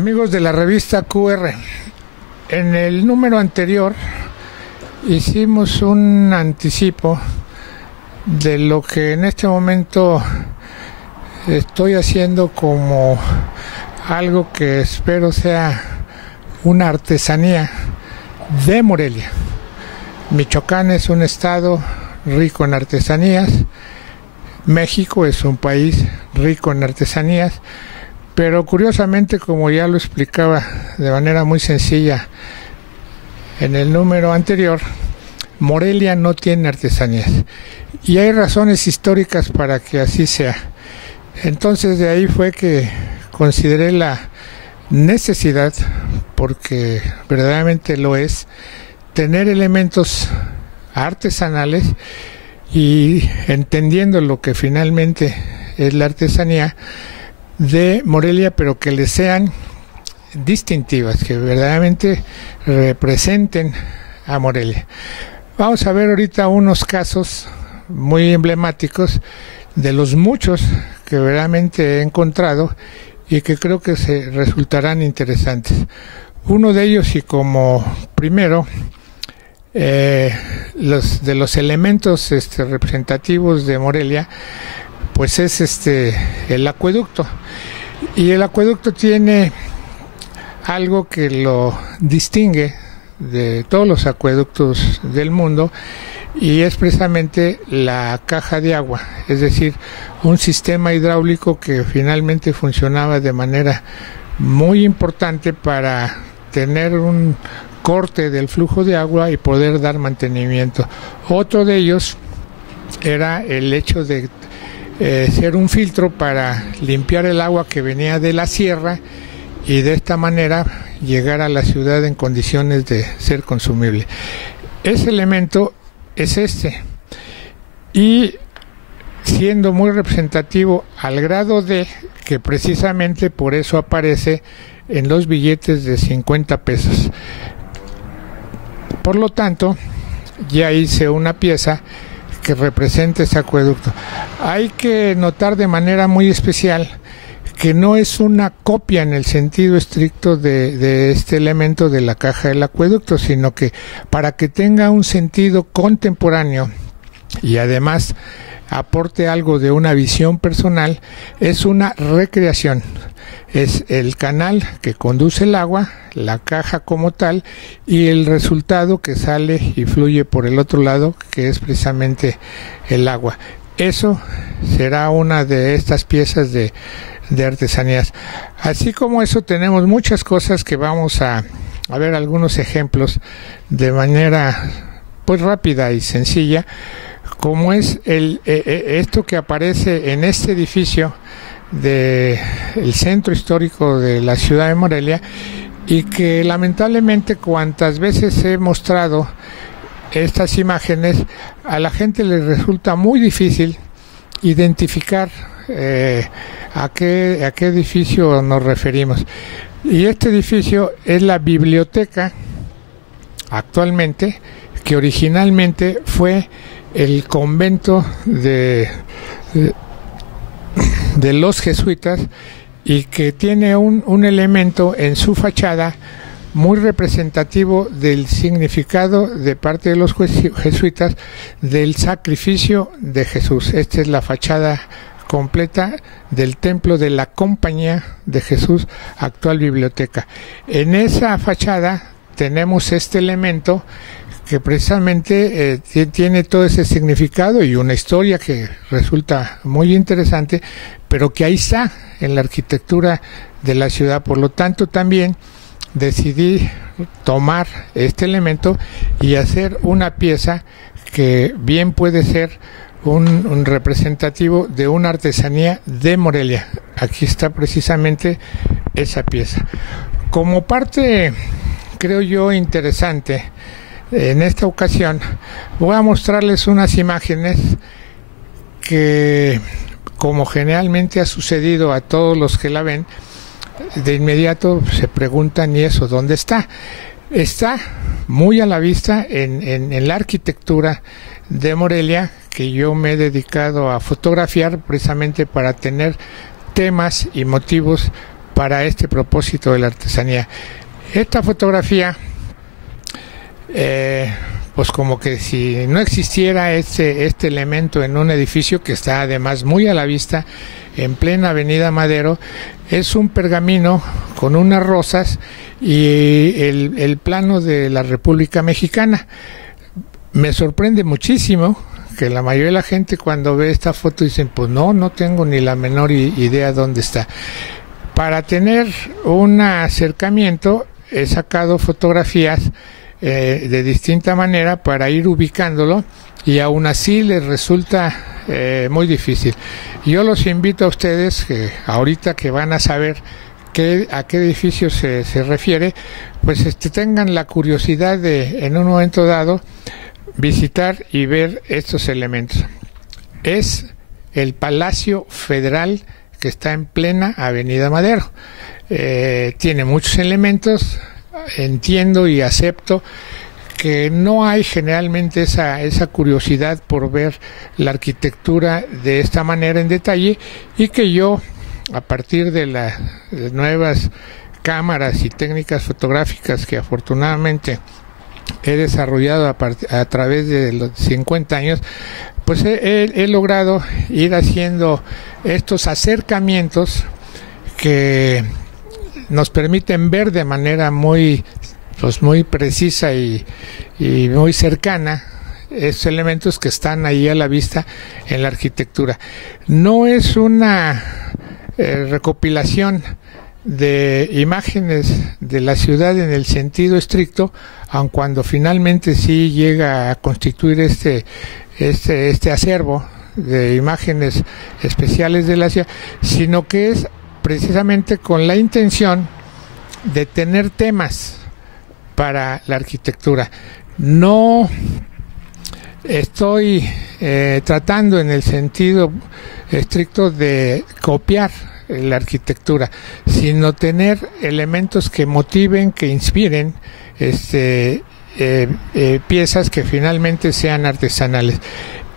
Amigos de la revista QR, en el número anterior hicimos un anticipo de lo que en este momento estoy haciendo como algo que espero sea una artesanía de Morelia. Michoacán es un estado rico en artesanías, México es un país rico en artesanías, pero curiosamente, como ya lo explicaba de manera muy sencilla en el número anterior, Morelia no tiene artesanías y hay razones históricas para que así sea. Entonces de ahí fue que consideré la necesidad, porque verdaderamente lo es, tener elementos artesanales y entendiendo lo que finalmente es la artesanía de Morelia, pero que le sean distintivas, que verdaderamente representen a Morelia. Vamos a ver ahorita unos casos muy emblemáticos de los muchos que verdaderamente he encontrado y que creo que se resultarán interesantes. Uno de ellos, y como primero, de los elementos representativos de Morelia, pues es el acueducto. Y el acueducto tiene algo que lo distingue de todos los acueductos del mundo, y es precisamente la caja de agua, es decir, un sistema hidráulico que finalmente funcionaba de manera muy importante para tener un corte del flujo de agua y poder dar mantenimiento. Otro de ellos era el hecho de ser un filtro para limpiar el agua que venía de la sierra y de esta manera llegar a la ciudad en condiciones de ser consumible. Ese elemento es y siendo muy representativo al grado de que precisamente por eso aparece en los billetes de 50 pesos. Por lo tanto, ya hice una pieza que representa ese acueducto. Hay que notar de manera muy especial que no es una copia en el sentido estricto de este elemento de la caja del acueducto, sino que para que tenga un sentido contemporáneo y además aporte algo de una visión personal, es una recreación. Es el canal que conduce el agua, la caja como tal, y el resultado que sale y fluye por el otro lado, que es precisamente el agua. Eso será una de estas piezas de artesanías. Así como eso, tenemos muchas cosas que vamos a ver algunos ejemplos de manera pues rápida y sencilla, como es esto que aparece en este edificio del centro histórico de la ciudad de Morelia, y que lamentablemente cuantas veces he mostrado estas imágenes, a la gente le resulta muy difícil identificar a qué edificio nos referimos. Y este edificio es la biblioteca actualmente, que originalmente fue el convento de los jesuitas, y que tiene un elemento en su fachada muy representativo del significado de parte de los jesuitas del sacrificio de Jesús. Esta es la fachada completa del templo de la Compañía de Jesús, actual biblioteca. En esa fachada tenemos este elemento que precisamente tiene todo ese significado y una historia que resulta muy interesante, pero que ahí está en la arquitectura de la ciudad. Por lo tanto, también decidí tomar este elemento y hacer una pieza que bien puede ser un representativo de una artesanía de Morelia. Aquí está precisamente esa pieza. Como parte, creo yo, interesante, en esta ocasión voy a mostrarles unas imágenes que, como generalmente ha sucedido a todos los que la ven, de inmediato se preguntan: ¿y eso dónde está? Está muy a la vista en la arquitectura de Morelia, que yo me he dedicado a fotografiar precisamente para tener temas y motivos para este propósito de la artesanía. Esta fotografía, pues como que si no existiera este elemento en un edificio que está además muy a la vista, en plena Avenida Madero, es un pergamino con unas rosas y el plano de la República Mexicana. Me sorprende muchísimo que la mayoría de la gente cuando ve esta foto dicen, pues no tengo ni la menor idea dónde está. Para tener un acercamiento he sacado fotografías de distinta manera para ir ubicándolo, y aún así les resulta muy difícil. Yo los invito a ustedes, que ahorita que van a saber a qué edificio se refiere, pues tengan la curiosidad de, en un momento dado, visitar y ver estos elementos. Es el Palacio Federal, que está en plena Avenida Madero. Tiene muchos elementos. Entiendo y acepto que no hay generalmente esa curiosidad por ver la arquitectura de esta manera en detalle, y que yo, a partir de las nuevas cámaras y técnicas fotográficas que afortunadamente he desarrollado a través de los 50 años, pues he logrado ir haciendo estos acercamientos que nos permiten ver de manera muy precisa y muy cercana esos elementos que están ahí a la vista en la arquitectura. No es una recopilación de imágenes de la ciudad en el sentido estricto, aun cuando finalmente sí llega a constituir este acervo de imágenes especiales de la ciudad, sino que es precisamente con la intención de tener temas para la arquitectura. No estoy tratando en el sentido estricto de copiar la arquitectura, sino tener elementos que motiven, que inspiren piezas que finalmente sean artesanales.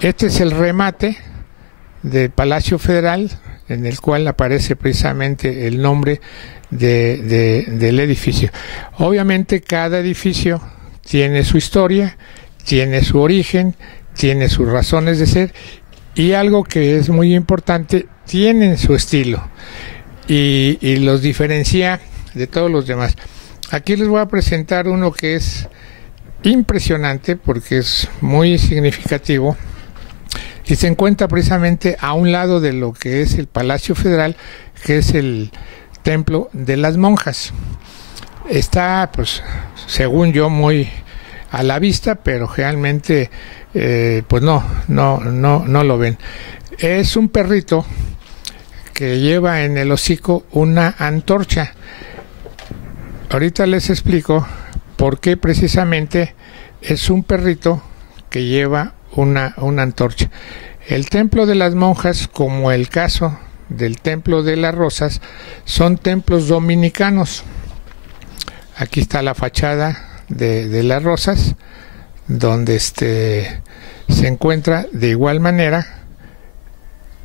Este es el remate del Palacio Federal, en el cual aparece precisamente el nombre del edificio. Obviamente cada edificio tiene su historia, tiene su origen, tiene sus razones de ser, y algo que es muy importante, tienen su estilo y los diferencia de todos los demás. Aquí les voy a presentar uno que es impresionante porque es muy significativo y se encuentra precisamente a un lado de lo que es el Palacio Federal, que es el Templo de las Monjas. Está, pues, según yo, muy a la vista, pero realmente pues no lo ven. Es un perrito que lleva en el hocico una antorcha. Ahorita les explico por qué precisamente es un perrito que lleva una antorcha. El Templo de las Monjas, como el caso del Templo de las Rosas, son templos dominicanos. Aquí está la fachada de las Rosas, donde se encuentra de igual manera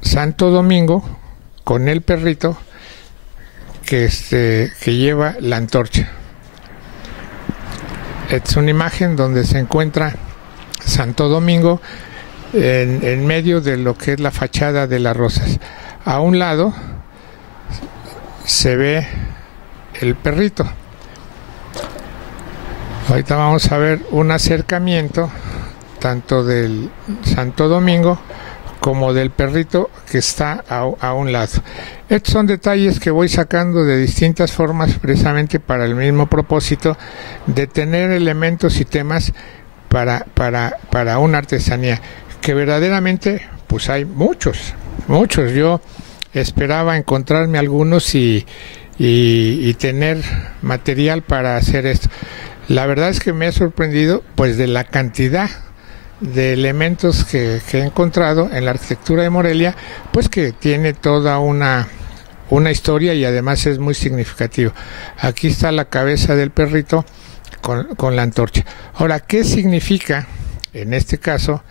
Santo Domingo con el perrito que lleva la antorcha. Es una imagen donde se encuentra Santo Domingo en medio de lo que es la fachada de las Rosas. A un lado se ve el perrito. Ahorita vamos a ver un acercamiento tanto del Santo Domingo como del perrito que está a un lado. Estos son detalles que voy sacando de distintas formas precisamente para el mismo propósito de tener elementos y temas para una artesanía que verdaderamente pues hay muchos. Yo esperaba encontrarme algunos y tener material para hacer esto. La verdad es que me he sorprendido pues de la cantidad de elementos que he encontrado en la arquitectura de Morelia, pues que tiene toda una historia y además es muy significativo. Aquí está la cabeza del perrito con la antorcha. Ahora, ¿qué significa en este caso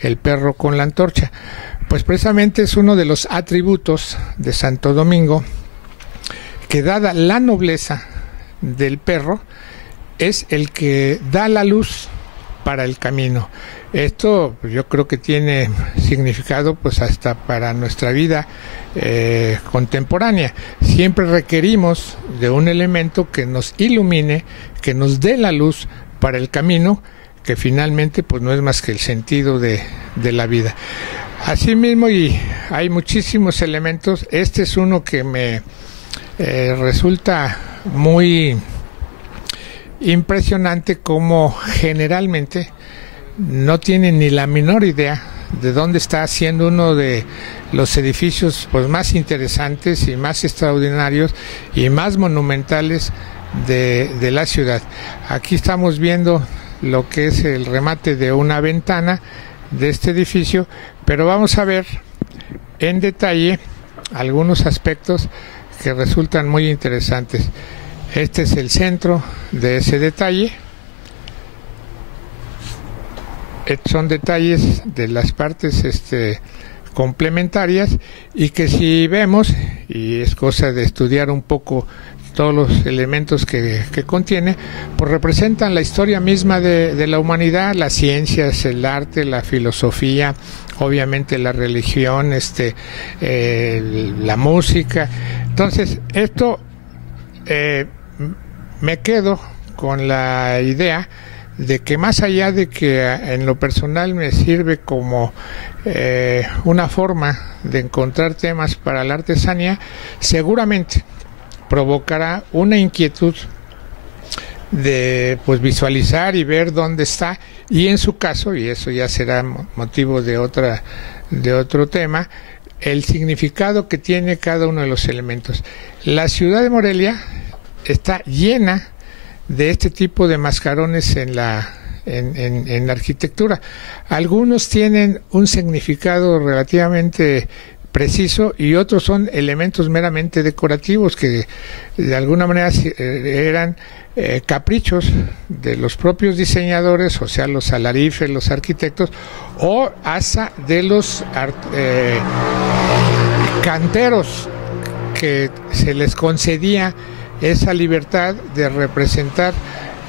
el perro con la antorcha? Pues precisamente es uno de los atributos de Santo Domingo que dada la nobleza del perro, es el que da la luz para el camino. Esto yo creo que tiene significado pues hasta para nuestra vida contemporánea. Siempre requerimos de un elemento que nos ilumine, que nos dé la luz para el camino, que finalmente pues no es más que el sentido de la vida. Asimismo, y hay muchísimos elementos, este es uno que me resulta muy impresionante, como generalmente no tienen ni la menor idea de dónde está, siendo uno de los edificios pues más interesantes y más extraordinarios y más monumentales de la ciudad. Aquí estamos viendo lo que es el remate de una ventana de este edificio, pero vamos a ver en detalle algunos aspectos que resultan muy interesantes. Este es el centro de ese detalle. Son detalles de las partes complementarias, y que si vemos, y es cosa de estudiar un poco todos los elementos que contiene, pues representan la historia misma de la humanidad, las ciencias, el arte, la filosofía, obviamente la religión, la música. Entonces, esto me quedo con la idea de que, más allá de que en lo personal me sirve como una forma de encontrar temas para la artesanía, seguramente provocará una inquietud de pues visualizar y ver dónde está, y en su caso, y eso ya será motivo de otro tema, el significado que tiene cada uno de los elementos. La ciudad de Morelia está llena de este tipo de mascarones en la arquitectura. Algunos tienen un significado relativamente preciso y otros son elementos meramente decorativos que de alguna manera eran caprichos de los propios diseñadores, o sea, los alarifes, los arquitectos, o hasta de los canteros, que se les concedía esa libertad de representar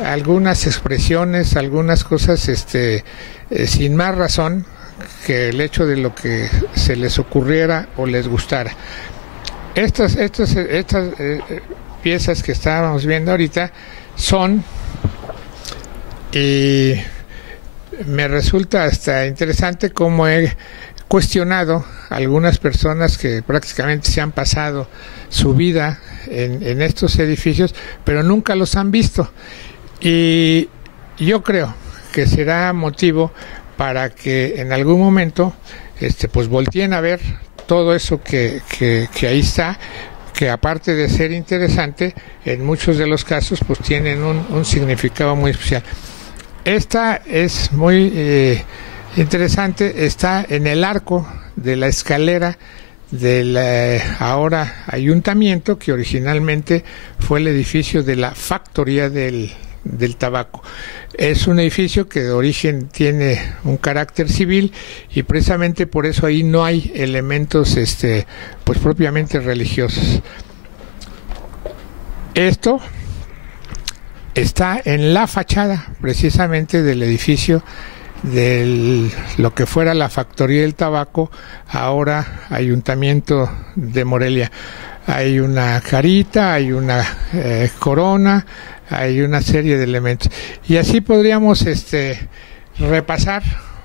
algunas expresiones, algunas cosas sin más razón que el hecho de lo que se les ocurriera o les gustara. Estas piezas que estábamos viendo ahorita son, y me resulta hasta interesante cómo he cuestionado a algunas personas que prácticamente se han pasado su vida en estos edificios, pero nunca los han visto, y yo creo que será motivo para que en algún momento pues volteen a ver todo eso que ahí está, que aparte de ser interesante, en muchos de los casos pues tienen un significado muy especial. Esta es muy interesante, está en el arco de la escalera del ahora ayuntamiento, que originalmente fue el edificio de la factoría del tabaco. Es un edificio que de origen tiene un carácter civil, y precisamente por eso ahí no hay elementos pues propiamente religiosos. Esto está en la fachada precisamente del edificio de lo que fuera la factoría del tabaco, ahora ayuntamiento de Morelia. Hay una carita, hay una corona, hay una serie de elementos, y así podríamos repasar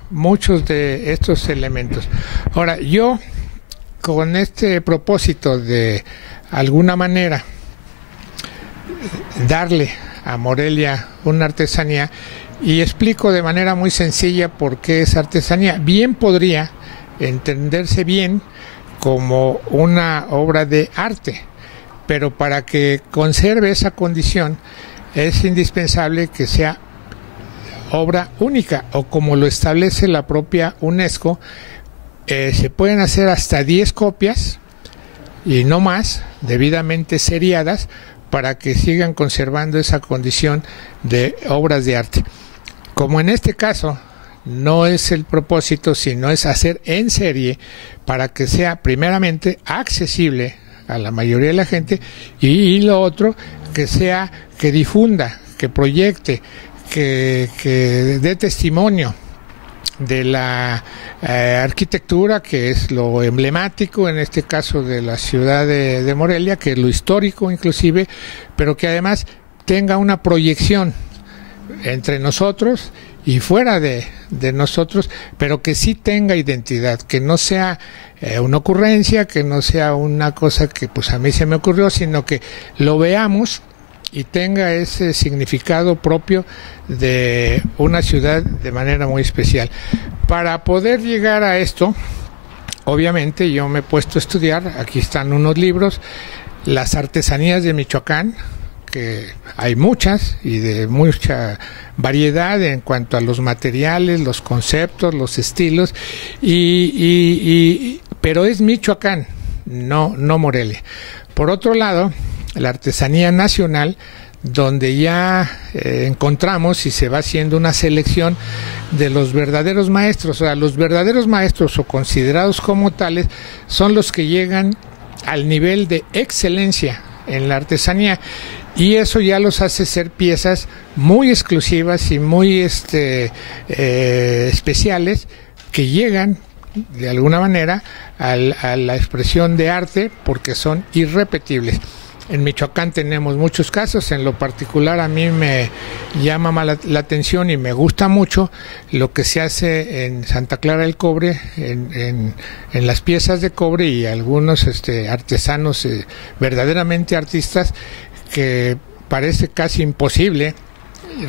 muchos de estos elementos. Ahora, yo con este propósito de alguna manera darle a Morelia una artesanía, y explico de manera muy sencilla por qué es artesanía. Bien podría entenderse bien como una obra de arte, pero para que conserve esa condición es indispensable que sea obra única, o como lo establece la propia UNESCO, se pueden hacer hasta 10 copias y no más, debidamente seriadas, para que sigan conservando esa condición de obras de arte. Como en este caso no es el propósito, sino es hacer en serie para que sea primeramente accesible a la mayoría de la gente, y lo otro, que difunda, que proyecte, que dé testimonio de la arquitectura, que es lo emblemático en este caso de la ciudad de Morelia, que es lo histórico inclusive, pero que además tenga una proyección entre nosotros y fuera de nosotros, pero que sí tenga identidad, que no sea una ocurrencia, que no sea una cosa que pues a mí se me ocurrió, sino que lo veamos y tenga ese significado propio de una ciudad de manera muy especial. Para poder llegar a esto, obviamente yo me he puesto a estudiar, aquí están unos libros, las artesanías de Michoacán, que hay muchas y de mucha variedad en cuanto a los materiales, los conceptos, los estilos, pero es Michoacán, no Morelia. Por otro lado, la artesanía nacional, donde ya encontramos y se va haciendo una selección de los verdaderos maestros. O sea, los verdaderos maestros o considerados como tales son los que llegan al nivel de excelencia en la artesanía, y eso ya los hace ser piezas muy exclusivas y muy especiales, que llegan de alguna manera a la expresión de arte porque son irrepetibles. En Michoacán tenemos muchos casos, en lo particular a mí me llama la atención y me gusta mucho lo que se hace en Santa Clara del Cobre, en las piezas de cobre, y algunos artesanos verdaderamente artistas, que parece casi imposible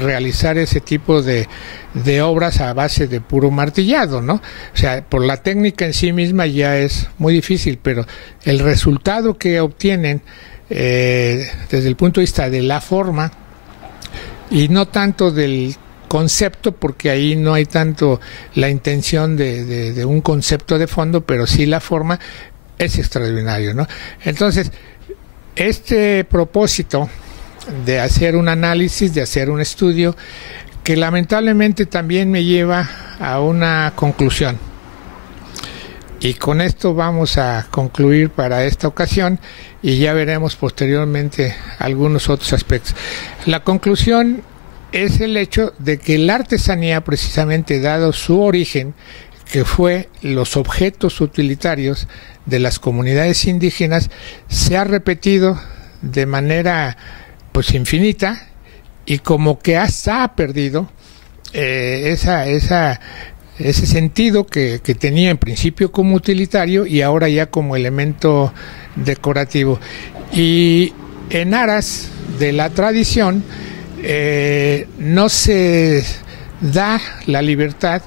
realizar ese tipo de obras a base de puro martillado, ¿no? O sea, por la técnica en sí misma ya es muy difícil, pero el resultado que obtienen desde el punto de vista de la forma, y no tanto del concepto, porque ahí no hay tanto la intención de un concepto de fondo, pero sí la forma, es extraordinario, ¿no? Entonces, este propósito de hacer un análisis, de hacer un estudio, que lamentablemente también me lleva a una conclusión. Y con esto vamos a concluir para esta ocasión, y ya veremos posteriormente algunos otros aspectos. La conclusión es el hecho de que la artesanía, precisamente dado su origen, que fue los objetos utilitarios de las comunidades indígenas, se ha repetido de manera pues infinita, y como que hasta ha perdido ese sentido que tenía en principio como utilitario y ahora ya como elemento decorativo. Y en aras de la tradición no se da la libertad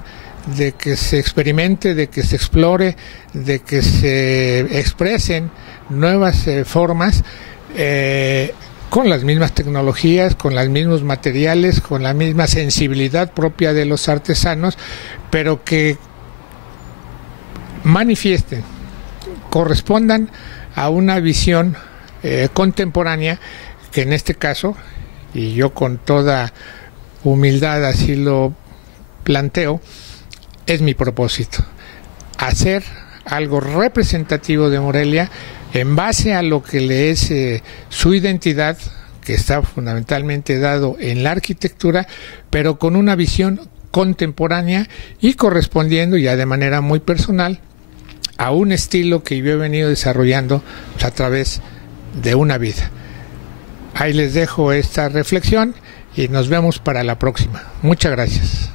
de que se experimente, de que se explore, de que se expresen nuevas formas con las mismas tecnologías, con los mismos materiales, con la misma sensibilidad propia de los artesanos, pero que manifiesten, correspondan a una visión contemporánea, que en este caso, y yo con toda humildad así lo planteo, es mi propósito: hacer algo representativo de Morelia en base a lo que le es su identidad, que está fundamentalmente dado en la arquitectura, pero con una visión contemporánea y correspondiendo ya de manera muy personal a un estilo que yo he venido desarrollando a través de una vida. Ahí les dejo esta reflexión y nos vemos para la próxima. Muchas gracias.